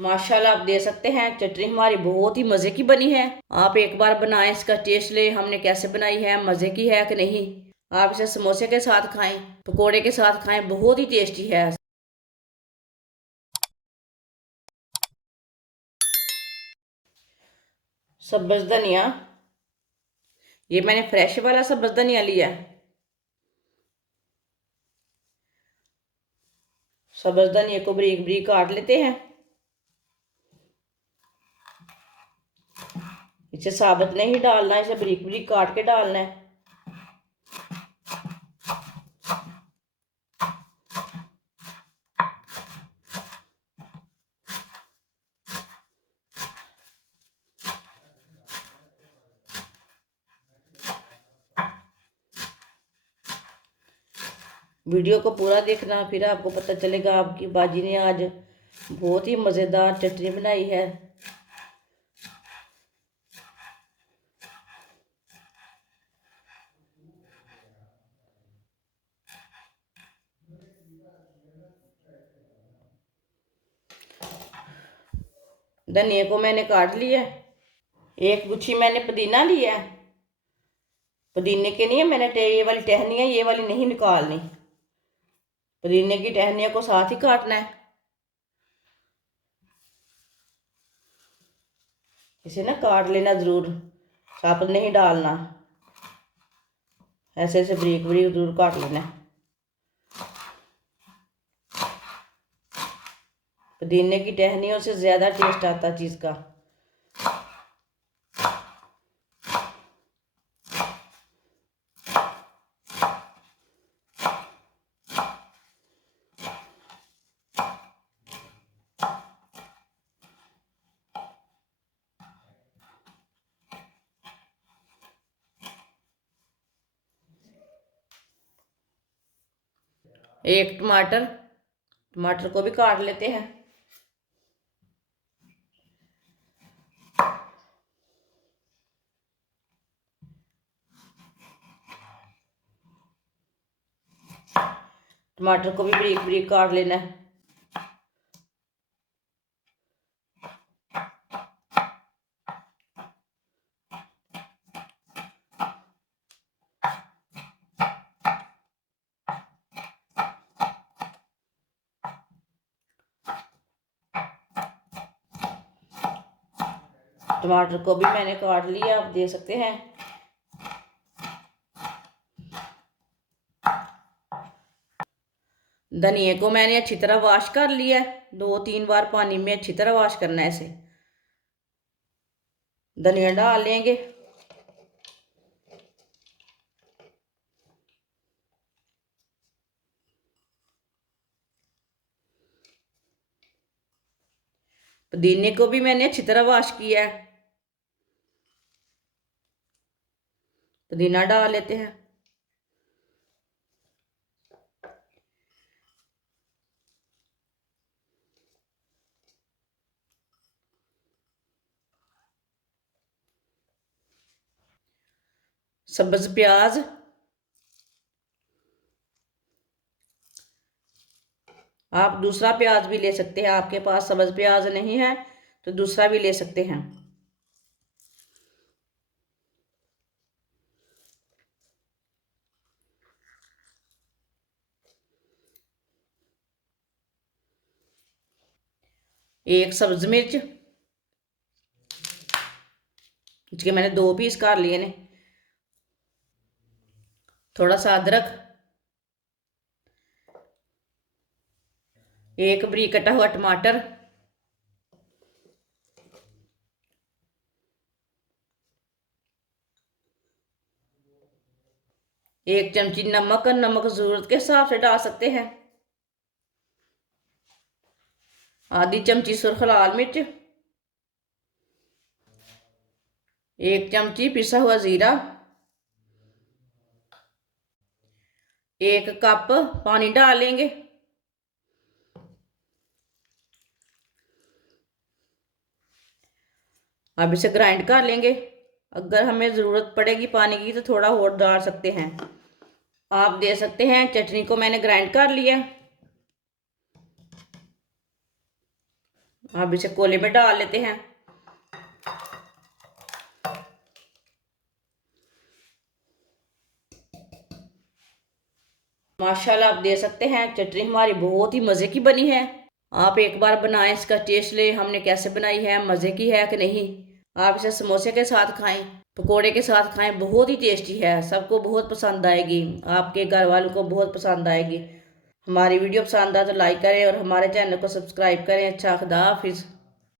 माशाल्लाह आप दे सकते हैं चटनी हमारी बहुत ही मज़े की बनी है। आप एक बार बनाएं, इसका टेस्ट ले हमने कैसे बनाई है, मज़े की है कि नहीं। आप इसे समोसे के साथ खाएं, पकोड़े के साथ खाएं, बहुत ही टेस्टी है। सब्ज धनिया, ये मैंने फ्रेश वाला सब्ज धनिया लिया है। सब्ज धनिया को बारीक बारीक काट लेते हैं। इसे साबुत नहीं डालना, इसे बारीक बारीक काट के डालना है। वीडियो को पूरा देखना, फिर आपको पता चलेगा आपकी बाजी ने आज बहुत ही मज़ेदार चटनी बनाई है। धनिया को मैंने काट लिया। एक गुच्छी मैंने पुदीना लिया है। पुदीने के नहीं, मैंने ये वाली टहनी है, ये वाली नहीं निकालनी। पुदीने की टहनियों को साथ ही काटना है। इसे ना काट लेना ज़रूर, साबुत नहीं डालना। ऐसे ऐसे बारीक बारीक ज़रूर काट लेना है। पुदीने की टहनियों से ज़्यादा टेस्ट आता चीज़ का। एक टमाटर, टमाटर को भी काट लेते हैं। टमाटर को भी बारीक बारीक काट लेना है। टमाटर को भी मैंने काट लिया, आप दे सकते हैं। धनिया को मैंने अच्छी तरह वॉश कर लिया है। 2-3 बार पानी में अच्छी तरह वॉश करना है इसे। धनिया डाल लेंगे। पुदीने को भी मैंने अच्छी तरह वॉश किया है। पुदीना डाल लेते हैं। सब्ज प्याज, आप दूसरा प्याज भी ले सकते हैं। आपके पास सब्ज प्याज नहीं है तो दूसरा भी ले सकते हैं। एक सब्ज मिर्च, इसके मैंने 2 पीस कर लिए ने। थोड़ा सा अदरक, एक बारीक कटा हुआ टमाटर, एक चमची नमक, नमक जरूरत के हिसाब से डाल सकते हैं। आधी चमची सुर्ख लाल मिर्च, एक चमची पिसा हुआ जीरा, एक कप पानी डालेंगे। अब इसे ग्राइंड कर लेंगे। अगर हमें ज़रूरत पड़ेगी पानी की तो थोड़ा और डाल सकते हैं। आप दे सकते हैं। चटनी को मैंने ग्राइंड कर लिया। अब इसे कोले में डाल लेते हैं। माशाल्लाह आप देख सकते हैं चटनी हमारी बहुत ही मज़े की बनी है। आप एक बार बनाएं, इसका टेस्ट ले हमने कैसे बनाई है, मज़े की है कि नहीं। आप इसे समोसे के साथ खाएं, पकोड़े के साथ खाएं, बहुत ही टेस्टी है, सबको बहुत पसंद आएगी, आपके घर वालों को बहुत पसंद आएगी। हमारी वीडियो पसंद आए तो लाइक करें और हमारे चैनल को सब्सक्राइब करें। अच्छा, खुदा हाफिज़।